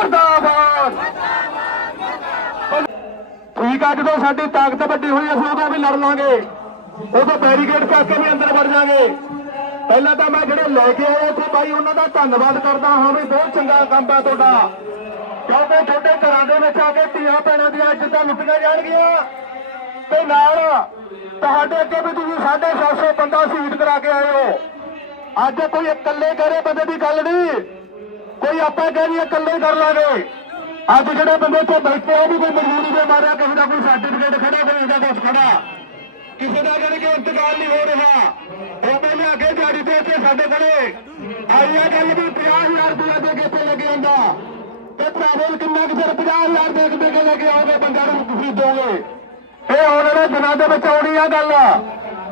ਮੁਰਦਾਬਾਦ। ਠੀਕ ਆ, ਜਦੋਂ ਸਾਡੀ ਤਾਕਤ ਵੱਡੀ ਹੋਈ, ਅਸੀਂ ਉਦੋਂ ਵੀ ਲੜ ਲਾਂਗੇ। ਉਦੋਂ ਬੈਰੀਕੇਡ ਚੱਕ ਵੀ ਅੰਦਰ ਵੜ ਜਾਾਂਗੇ। ਪਹਿਲਾਂ ਤਾਂ ਮੈਂ ਜਿਹੜੇ ਲੈ ਕੇ ਆਏ ਉੱਥੇ ਬਾਈ, ਉਹਨਾਂ ਦਾ ਧੰਨਵਾਦ ਕਰਦਾ ਹਾਂ ਵੀ ਬਹੁਤ ਚੰਗਾ ਕੰਮ ਹੈ ਤੁਹਾਡਾ। ਕਿਉਂਕਿ ਛੋਟੇ ਘਰਾਂ ਦੇ ਵਿੱਚ ਆ ਕੇ ਧੀਆਂ ਭੈਣਾਂ ਦੀਆਂ ਇੱਜ਼ਤਾਂ ਲੁੱਟੀਆਂ ਜਾਣਗੀਆਂ? ਤੇ ਨਾਲ ਤੁਹਾਡੇ ਅੱਗੇ ਵੀ ਤੁਸੀਂ 750 ਬੰਦਾ ਸ਼ਹੀਦ ਕਰਾ ਕੇ ਆਏ ਹੋ। ਅੱਜ ਕੋਈ ਇਕੱਲੇ ਕਰੇ ਬੰਦੇ ਦੀ ਗੱਲ ਨਹੀਂ। ਕੋਈ ਆਪਾਂ ਕਹਿ ਰਹੀ ਇਕੱਲੇ ਕਰ ਲਾਂਗੇ। ਅੱਜ ਜਿਹੜੇ ਬੰਦੇ ਇੱਥੇ ਬੈਠੇ ਆ, ਉਹ ਵੀ ਕੋਈ ਮਜਬੂਰੀ ਦੇ ਮਾਰਿਆ ਕਿਸੇ ਦਾ ਕੋਈ ਸਰਟੀਫਿਕੇਟ ਖੜਾ, ਕੋਈ ਇਹਦਾ ਕੁਝ ਖੜਾ। ਕਿਸੇ ਦਾ ਜਾਣੀ ਕਿ ਇੰਤਕਾਲ ਨਹੀਂ ਹੋ ਰਿਹਾ। ਉਹ ਪਹਿਲੇ ਅੱਗੇ ਦਿਹਾੜੀ ਤੇ ਇੱਥੇ ਸਾਡੇ ਕੋਲੇ। ਆਈ ਆ ਗੱਲ ਵੀ 50000 ਰੁਪਇਆ ਦੇ ਕੇ ਲੱਗੇ ਹੁੰਦਾ। ਤੇ ਭਰਾਵੋ, ਕਿੰਨਾ ਕੁ ਫਿਰ 50000 ਦੇ ਕੇ ਦੇ ਲੈ ਕੇ ਆਓਗੇ ਬੰਦਿਆਂ ਨੂੰ ਤੁਸੀਂ ਦੋਗੇ? ਇਹ ਆਉਣ ਵਾਲੇ ਦਿਨਾਂ ਦੇ ਵਿੱਚ ਆਉਣੀ ਆ ਗੱਲ।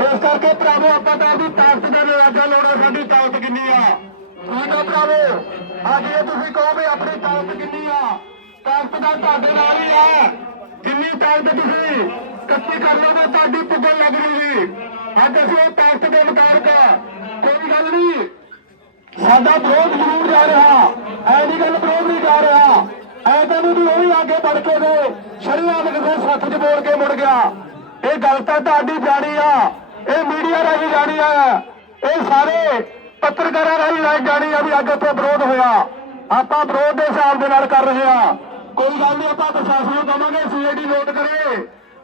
ਇਸ ਕਰਕੇ ਭਰਾਵੋ, ਆਪਾਂ ਤਾਂ ਆਪਣੀ ਤਾਕਤ ਦੇ ਨਾਲ ਅੱਗੇ ਲੋੜਾ ਸਾਡੀ ਤਾਕਤ ਕਿੰਨੀ ਆ। ਸਾਡਾ ਭਰਾਵੋ? ਅੱਜ ਇਹ ਤੁਸੀਂ ਕਹੋ ਵੀ ਆਪਣੀ ਤਾਕਤ ਕਿੰਨੀ ਆ? ਤਾਕਤ ਦਾ ਤੁਹਾਡੇ ਨਾਲ ਹੀ ਆ। ਜਿੰਨੀ ਤਾਕਤ ਤੁਸੀਂ ਇਕੱਠੀ ਕਰ ਲਓਗੇ ਤੁਹਾਡੀ ਪੁੱਗਣ ਲੱਗ ਜੂਗੀ। ਅੱਜ ਅਸੀਂ ਉਹ ਤਾਕਤ ਦੇ ਮੁਤਾਬਕ ਕੋਈ ਗੱਲ ਨਹੀਂ। ਸਾਡਾ ਵਿਰੋਧ ਜ਼ਰੂਰ ਜਾ ਰਿਹਾ। ਐ ਨਹੀਂ ਗੱਲ ਵਿਰੋਧ ਨਹੀਂ ਜਾ ਰਿਹਾ। ਐ ਤਾਂ ਨਹੀਂ ਵੀ ਉਹੀ ਵੀ ਅੱਗੇ ਵੜ ਕੇ ਦੇ ਸ਼ਰੀਆਮ ਕਿਸੇ ਸੱਥ 'ਚ ਬੋਲ ਕੇ ਮੁੜ ਗਿਆ। ਇਹ ਗੱਲ ਤਾਂ ਤੁਹਾਡੀ ਜਾਣੀ ਆ। ਇਹ ਮੀਡੀਆ ਰਾਹੀਂ ਜਾਣੀ ਆ। ਇਹ ਸਾਰੇ ਪੱਤਰਕਾਰਾਂ ਰਾਹੀਂ ਲੈ ਜਾਣੀ ਆ ਵੀ ਅੱਗੇ ਉੱਥੇ ਵਿਰੋਧ ਹੋਇਆ। ਆਪਾਂ ਵਿਰੋਧ ਦੇ ਹਿਸਾਬ ਦੇ ਨਾਲ ਕਰ ਰਹੇ ਆ ਕੋਈ ਗੱਲ ਨਹੀਂ, ਆਪਾਂ ਪ੍ਰਸ਼ਾਸਨ ਨੂੰ ਕਹਾਂਗੇ ਸੀਆਈਡੀ ਨੋਟ ਕਰੇ।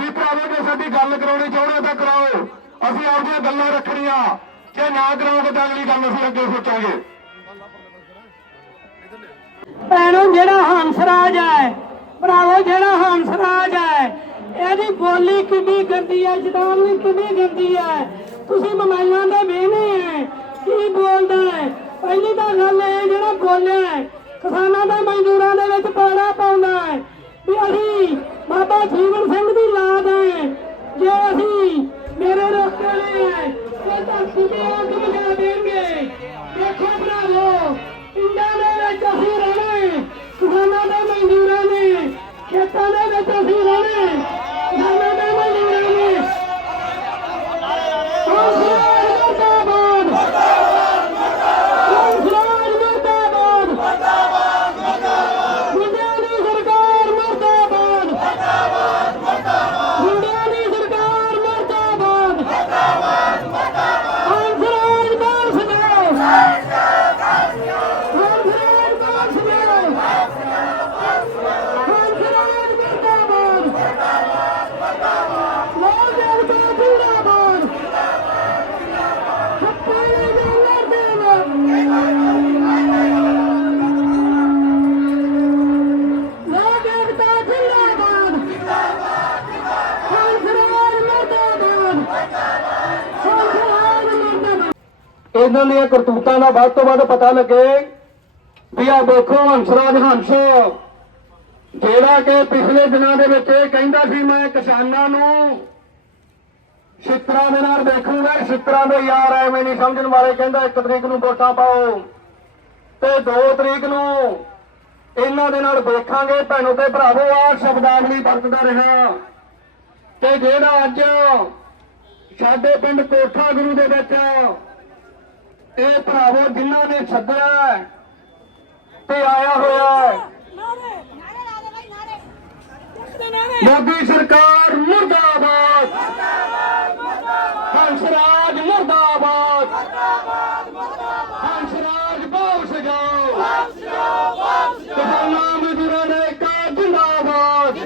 ਵੀ ਭਰਾਵੋ, ਜੇ ਸਾਡੀ ਗੱਲ ਕਰਾਉਣੀ ਚਾਹੁੰਦੇ ਤਾਂ ਕਰਾਓ। ਅਸੀਂ ਆਪਣੀਆਂ ਗੱਲਾਂ ਰੱਖਣੀਆਂ। ਜੇ ਨਾ ਕਰਾਓਗੇ ਤਾਂ ਅਗਲੀ ਗੱਲ ਅਸੀਂ ਅੱਗੇ ਸੋਚਾਂਗੇ। ਭੈਣੋ, ਜਿਹੜਾ ਹੰਸਰਾਜ ਹੈ, ਭਰਾਵੋ, ਜਿਹੜਾ ਹੰਸਰਾਜ ਹੈ, ਇਹਦੀ ਬੋਲੀ ਕਿੰਨੀ ਗੰਦੀ ਹੈ ਜਦਾਨੀ ਕਿੰਨੀ ਗੰਦੀ ਹੈ। ਤੁਸੀਂ ਮਮਾਈਆਂ ਦੇ ਵੇਹਨੇ ਹੈ। ਕੀ ਬੋਲਦਾ ਹੈ? ਪਹਿਲੀ ਤਾਂ ਗੱਲ ਇਹ ਜਿਹੜਾ ਬੋਲਿਆ ਹੈ, ਕਿਸਾਨਾਂ ਦੇ ਮਜ਼ਦੂਰਾਂ ਦੇ ਵਿੱਚ ਪਾੜਾ ਪਾਉਂਦਾ ਹੈ ਵੀ ਅਸੀਂ ਬਾਬਾ ਜੀਵਨ ਸਿੰਘ ਦੀ ਲਾਦ ਹੈ। ਜੇ ਅਸੀਂ ਮੇਰੇ ਰੋਕੇ ਨੇ ਹੈ ਇਹ ਧਰਤੀ ਤੇ ਇਹਨਾਂ ਦੀਆਂ ਕਰਤੂਤਾਂ ਦਾ ਵੱਧ ਤੋਂ ਵੱਧ ਪਤਾ ਲੱਗੇ ਵੀ ਆ ਦੇਖੋ ਹੰਸਰਾਜ ਹੰਸ, ਜਿਹੜਾ ਕਿ ਪਿਛਲੇ ਦਿਨਾਂ ਦੇ ਵਿੱਚ ਇਹ ਕਹਿੰਦਾ ਸੀ, ਮੈਂ ਕਿਸਾਨਾਂ ਨੂੰ ਛਿੱਤਰਾਂ ਦੇ ਨਾਲ ਦੇਖੂਗਾ, ਛਿੱਤਰਾਂ ਦੇ ਯਾਰ ਐਵੇਂ ਨਹੀਂ ਸਮਝਣ ਵਾਲੇ। ਕਹਿੰਦਾ, ਇੱਕ ਤਰੀਕ ਨੂੰ ਵੋਟਾਂ ਪਾਓ ਤੇ 2 ਤਰੀਕ ਨੂੰ ਇਹਨਾਂ ਦੇ ਨਾਲ ਦੇਖਾਂਗੇ। ਭੈਣੋ ਤੇ ਭਰਾਵੋ ਆ ਸ਼ਬਦਾਵਲੀ ਵਰਤਦਾ ਰਿਹਾ ਤੇ ਜਿਹੜਾ ਅੱਜ ਸਾਡੇ ਪਿੰਡ ਕੋਠਾ ਗੁਰੂ ਦੇ ਵਿੱਚ ਇਹ ਭਰਾਵੋ ਜਿਨ੍ਹਾਂ ਨੇ ਹੈ ਤੇ ਆਇਆ ਹੋਇਆ ਮੋਦੀ ਸਰਕਾਰ ਮੁਰਦਾਬਾਦ। ਹੰਸਰਾਜ ਮੁਰਦਾਬਾਦ। ਹੰਸਰਾਜ ਵਾਪਸ ਜਾਓ। ਕਿਸਾਨਾਂ ਮਜ਼ਦੂਰਾਂ ਦਾ ਏਕਾ ਜਿੰਦਾਬਾਦ।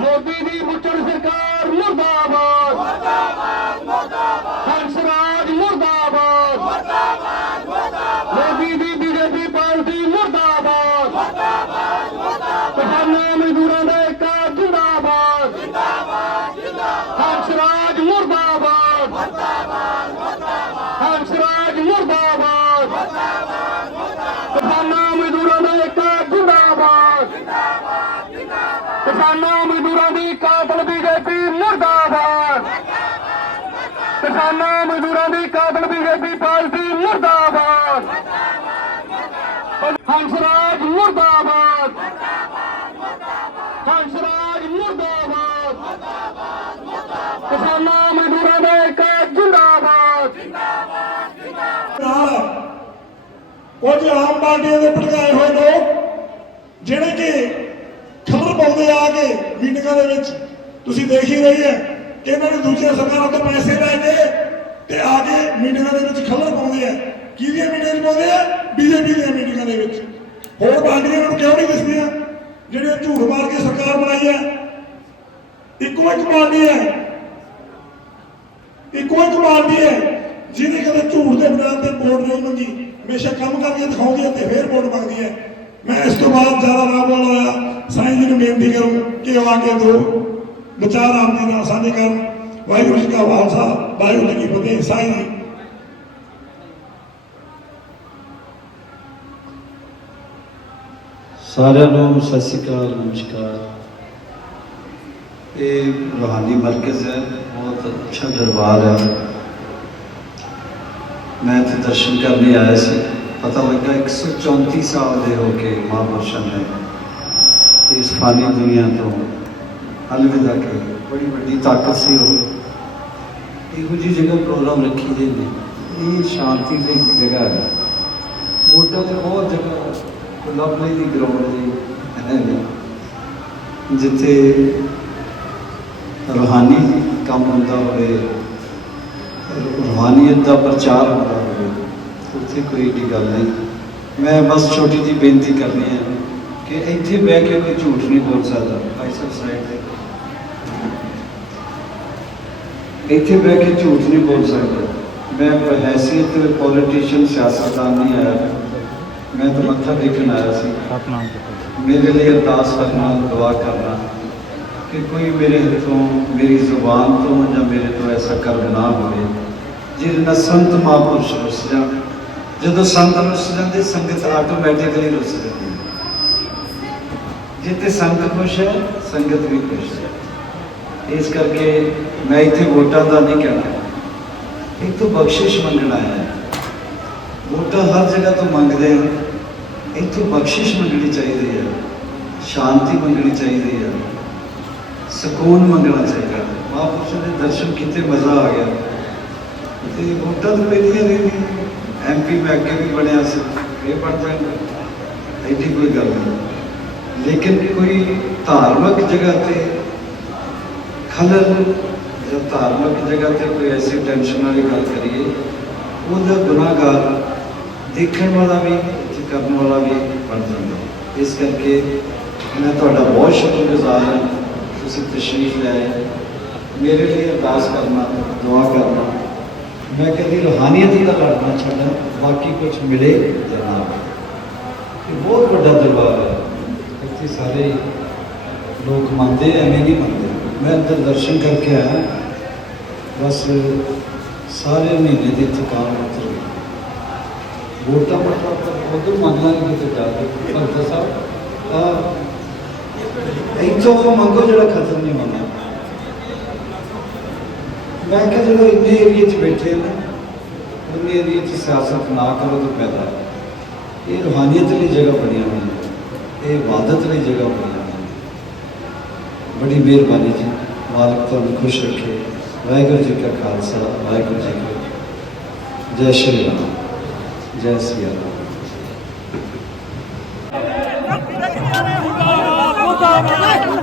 ਮੋਦੀ ਦੀ ਮੁੱਚੜ ਸਰਕਾਰ ਮੁਰਦਾਬਾਦ ਹੰਸਰਾਜ ਮੁਰਦਾਬਾਦ ਮੋਦੀ ਦੀ ਬੀਜੇਪੀ ਪਾਰਟੀ ਮੁਰਦਾਬਾਦ ਕਿਸਾਨਾਂ ਮਜ਼ਦੂਰਾਂ ਦਾ ਏਕਾ ਜਿੰਦਾਬਾਦ ਹੰਸਰਾਜ ਮੁਰਦਾਬਾਦ ਹੰਸਰਾਜ ਮੁਰਦਾਬਾਦ ਕਿਸਾਨਾਂ ਮਜ਼ਦੂਰਾਂ ਦਾ ਇੱਕ ਜਿੰਦਾਬਾਦ। ਕਿਸਾਨਾਂ ਮਜ਼ਦੂਰਾਂ ਦੀ ਕਾਤਲ ਬੀਜੇਪੀ ਮੁਰਦਾਬਾਦ। ਕਿਸਾਨਾਂ ਮਜ਼ਦੂਰਾਂ ਦੀ ਕਾਤਲ ਬੀਜੇਪੀ ਪਾਰਟੀ ਮੁਰਦਾਬਾਦ। ਹੰਸਰਾਜ ਮੁਰਦਾਬਾਦ। ਹੰਸਰਾਜ ਮੁਰਦਾਬਾਦ। ਕਿਸਾਨਾਂ ਮਜ਼ਦੂਰਾਂ ਦਾ ਇੱਕ ਜਿੰਦਾਬਾਦ ਨਾਲ ਕੁਝ ਆਮ ਪਾਰਟੀਆਂ ਦੇ ਭਟਕਾਏ ਹੋਏ ਲੋਕ, ਜਿਹੜੇ ਕਿ ਖਬਰ ਪਾਉਂਦੇ ਆ ਕੇ ਮੀਟਿੰਗਾਂ ਦੇ ਵਿੱਚ, ਤੁਸੀਂ ਦੇਖ ਹੀ ਰਹੀ ਹੈ ਕਿ ਇਹਨਾਂ ਨੇ ਦੂਜੀਆਂ ਸਰਕਾਰਾਂ ਤੋਂ ਪੈਸੇ ਲੈ ਕੇ ਤੇ ਆ ਕੇ ਮੀਟਿੰਗਾਂ ਦੇ ਵਿੱਚ ਖਬਰ ਪਾਉਂਦੇ ਆ। ਕਿਹਦੀਆਂ ਮੀਟਿੰਗਾਂ 'ਚ ਪਾਉਂਦੇ ਆ? ਬੀਜੇਪੀ ਦੀਆਂ ਮੀਟਿੰਗਾਂ ਦੇ ਵਿੱਚ। ਹੋਰ ਪਾਰਟੀਆਂ ਨੂੰ ਕਿਉਂ ਨਹੀਂ ਦਿਸਦੀਆਂ ਜਿਹੜੀਆਂ ਝੂਠ ਮਾਰ ਕੇ ਸਰਕਾਰ ਬਣਾਈ ਹੈ। ਇੱਕੋ ਇੱਕ ਪਾਰਟੀ ਹੈ। ਇੱਕੋ ਇੱਕ ਪਾਰਟੀ ਹੈ ਜਿਹਨੇ ਕਦੇ ਝੂਠ ਦੇ ਬਿਆਨ ਤੇ ਵੋਟ ਨਹੀਂ ਮੰਗੀ। ਹਮੇਸ਼ਾ ਕੰਮ ਕਰਕੇ ਦਿਖਾਉਂਦੀ ਹੈ ਤੇ ਫੇਰ ਵੋਟ ਮੰਗਦੀ ਹੈ ਮੈਂ ਇਸ ਤੋਂ ਬਾਅਦ ਜ਼ਿਆਦਾ ਨਾ ਬੋਲ ਹੋਇਆ ਸਾਈਂ ਜੀ ਨੂੰ ਬੇਨਤੀ ਕਰੂੰ ਕਿ ਉਹ ਆ ਕੇ ਦੋ ਵਿਚਾਰ ਆਪ ਜੀ ਨਾਲ ਸਾਂਝੇ ਕਰਨ ਵਾਹਿਗੁਰੂ ਜੀ ਕਾ ਖਾਲਸਾ ਵਾਹਿਗੁਰੂ ਜੀ ਕੀ ਫਤਿਹ ਸਾਈਂ ਜੀ ਸਾਰਿਆਂ ਨੂੰ ਸਤਿ ਸ਼੍ਰੀ ਅਕਾਲ ਨਮਸਕਾਰ ਇਹ ਰੂਹਾਨੀ ਮਰਕਜ਼ ਹੈ, ਬਹੁਤ ਅੱਛਾ ਦਰਬਾਰ ਹੈ। ਮੈਂ ਇੱਥੇ ਦਰਸ਼ਨ ਕਰਨ ਆਇਆ ਸੀ। ਪਤਾ ਲੱਗਾ 134 ਸਾਲ ਦੇ ਹੋ ਕੇ ਮਹਾਂਪੁਰਸ਼ਾਂ ਨੇ ਇਸ ਫਾਨੀ ਦੁਨੀਆ ਤੋਂ ਅਲਵਿਦਾ ਕਹੀ ਬੜੀ ਵੱਡੀ ਤਾਕਤ ਸੀ ਉਹ। ਇਹੋ ਜਿਹੀ ਜਗ੍ਹਾ ਪ੍ਰੋਗਰਾਮ ਰੱਖੀ ਦੇ ਨੇ। ਇਹ ਸ਼ਾਂਤੀ ਦੀ ਜਗ੍ਹਾ ਹੈ। ਵੋਟਾਂ ਤੇ ਬਹੁਤ ਜਗ੍ਹਾ ਲੱਭਲੀ ਦੀ ਗਰਾਊਂਡ ਦੀ ਹੈ ਜਿੱਥੇ ਰੂਹਾਨੀ ਕੰਮ ਹੁੰਦਾ ਹੋਵੇ ਰੂਹਾਨੀਅਤ ਦਾ ਪ੍ਰਚਾਰ ਹੁੰਦਾ ਹੋਵੇ ਉੱਥੇ ਕੋਈ ਏਡੀ ਗੱਲ ਨਹੀਂ। ਮੈਂ ਬਸ ਛੋਟੀ ਜਿਹੀ ਬੇਨਤੀ ਕਰਨੀ ਹੈ ਕਿ ਇੱਥੇ ਬਹਿ ਕੇ ਕੋਈ ਝੂਠ ਨਹੀਂ ਬੋਲ ਸਕਦਾ ਭਾਈ ਸਾਹਿਬ ਸਾਈਡ ਤੇ। ਇੱਥੇ ਬਹਿ ਕੇ ਝੂਠ ਨਹੀਂ ਬੋਲ ਸਕਦਾ। ਮੈਂ ਬਹਿਸੀਅਤ ਪੋਲੀਟੀਸ਼ੀਅਨ ਸਿਆਸਤਦਾਨ ਨਹੀਂ ਆਇਆ। ਮੈਂ ਤਾਂ ਮੱਥਾ ਟੇਕਣ ਆਇਆ ਸੀ। ਮੇਰੇ ਲਈ ਅਰਦਾਸ ਕਰਨਾ ਦੁਆ ਕਰਨਾ। ਕਿ ਕੋਈ ਮੇਰੇ ਹੱਥੋਂ, ਮੇਰੀ ਜ਼ੁਬਾਨ ਤੋਂ ਜਾਂ ਮੇਰੇ ਤੋਂ ਐਸਾ ਕਰਮ ਨਾ ਹੋਵੇ, ਜਿਹਦੇ ਨਾਲ ਸੰਤ ਮਹਾਂਪੁਰਸ਼ ਰੁੱਸ ਜਾਣ। ਜਦੋਂ ਸੰਤ ਰੁੱਸ ਜਾਂਦੇ, ਸੰਗਤ ਆਟੋਮੈਟਿਕਲੀ ਰੁੱਸ ਜਾਂਦੀ ਹੈ। ਜਿੱਥੇ ਸੰਗਤ ਖੁਸ਼ ਹੈ, ਸੰਗਤ ਵੀ ਖੁਸ਼ ਹੈ। ਇਸ ਕਰਕੇ ਮੈਂ ਇੱਥੇ ਵੋਟਾਂ ਦਾ ਨਹੀਂ ਕਹਿਣਾ। ਇੱਕ ਤੋਂ ਬਖਸ਼ਿਸ਼ ਮੰਗਣਾ ਹੈ। ਵੋਟਾਂ ਹਰ ਜਗ੍ਹਾ ਤੋਂ ਮੰਗਦੇ ਹਨ। ਇੱਥੋਂ ਬਖਸ਼ਿਸ਼ ਮੰਗਣੀ ਚਾਹੀਦੀ ਹੈ। ਸ਼ਾਂਤੀ ਮੰਗਣੀ ਚਾਹੀਦੀ ਹੈ। ਸਕੂਨ ਮੰਗਣਾ ਚਾਹੀਦਾ। ਹੈ ਮਹਾਂਪੁਰਸ਼ਾਂ ਦੇ ਦਰਸ਼ਨ ਕੀਤੇ, ਮਜ਼ਾ ਆ ਗਿਆ। ਤੇ ਵੋਟਾਂ ਤਾਂ ਪੈਦੀਆਂ ਨਹੀਂ। ਐਮਪੀ ਮੈਂ ਅੱਗੇ ਵੀ ਬਣਿਆ ਸੀ। ਇਹ ਬਣ ਜਾਣਗਾ ਐਡੀ ਕੋਈ ਗੱਲ ਨਹੀਂ। ਲੇਕਿਨ ਕੋਈ ਧਾਰਮਿਕ ਜਗ੍ਹਾ ਤੇ ਖਲਲ ਜਾਂ ਧਾਰਮਿਕ ਜਗ੍ਹਾ ਤੇ ਕੋਈ ਐਸੀ ਟੈਨਸ਼ਨ ਵਾਲੀ ਗੱਲ ਕਰੀਏ, ਉਹਦਾ ਗੁਨਾਹਗਾਰ ਦੇਖਣ ਵਾਲਾ ਵੀ ਤੇ ਕਰਨ ਵਾਲਾ ਵੀ ਬਣ ਜਾਂਦਾ। ਇਸ ਕਰਕੇ ਮੈਂ ਤੁਹਾਡਾ ਬਹੁਤ ਸ਼ੁਕਰਗੁਜ਼ਾਰ ਹਾਂ। ਤੁਸੀਂ ਤਸ਼ਰੀਫ ਲਿਆਏ ਮੇਰੇ ਲਈ ਅਰਦਾਸ ਕਰਨਾ, ਦੁਆ ਕਰਨਾ। ਮੈਂ ਕਦੀ ਰੂਹਾਨੀਅਤ ਦਾ ਲੜਨਾ ਛੱਡਾਂ, ਬਾਕੀ ਕੁਝ ਮਿਲੇ ਜਾਂ ਇਹ ਬਹੁਤ ਵੱਡਾ ਦਰਬਾਰ ਹੈ। ਇੱਥੇ ਸਾਰੇ ਲੋਕ ਮੰਨਦੇ ਐਵੇਂ ਨਹੀਂ ਮੰਨਦੇ। ਮੈਂ ਅੰਦਰ ਦਰਸ਼ਨ ਕਰਕੇ ਆਇਆ। ਬਸ ਸਾਰੇ ਮਹੀਨੇ ਦੀ ਥਕਾਨ ਉਤਰ ਗਈ ਵੋਟਾਂ ਮਤਲਬ ਤਾਂ ਉਦੋਂ ਲਾਂਗੇ ਕਿਤੇ ਜਾ ਕੇ, ਭਗਤ ਸਾਹਿਬ ਆ ਇੱਥੋਂ ਉਹ ਮੰਗੋ ਜਿਹੜਾ ਖਤਮ ਨਹੀਂ ਹੋਣਾ ਮੈਂ ਕਿਹਾ ਜਦੋਂ ਇੰਨੇ ਏਰੀਏ 'ਚ ਬੈਠੇ ਨੇ ਉਹਨੇ ਏਰੀਏ 'ਚ ਸਿਆਸਤ ਨਾ ਕਰੋ ਤਾਂ ਪੈਦਾ ਇਹ ਰੂਹਾਨੀਅਤ ਲਈ ਜਗ੍ਹਾ ਬਣੀਆਂ ਹੋਈਆਂ ਨੇ। ਇਹ ਇਬਾਦਤ ਲਈ ਜਗ੍ਹਾ ਬਣੀਆਂ ਹੋਈਆਂ ਨੇ। ਬੜੀ ਮਿਹਰਬਾਨੀ ਜੀ ਮਾਲਕ ਤੁਹਾਨੂੰ ਖੁਸ਼ ਰੱਖੇ ਵਾਹਿਗੁਰੂ ਜੀ ਕਾ ਖਾਲਸਾ ਵਾਹਿਗੁਰੂ ਜੀ ਕੀ ਜੈ ਸ਼੍ਰੀ ਰਾਮ ਜੈ ਸਿਆ ਰਾਮ ਠੀਕ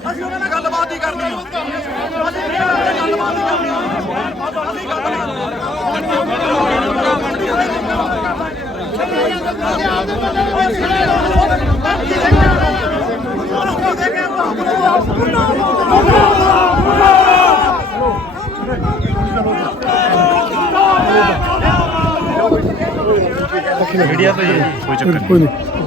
ਅਸੀਂ ਉਹਨਾਂ ਨਾਲ ਗੱਲਬਾਤ ਹੀ ਕਰਨੀ ਅਸੀਂ ਗੱਲਬਾਤ ਹੀ ਕਰਨੀ ਅਸੀਂ ਗੱਲਬਾਤ ਹੀ ਕਰਨੀ ਮੀਡੀਆ ਤੋਂ ਹੀ ਹੈ, ਕੋਈ ਚੱਕਰ ਨਹੀਂ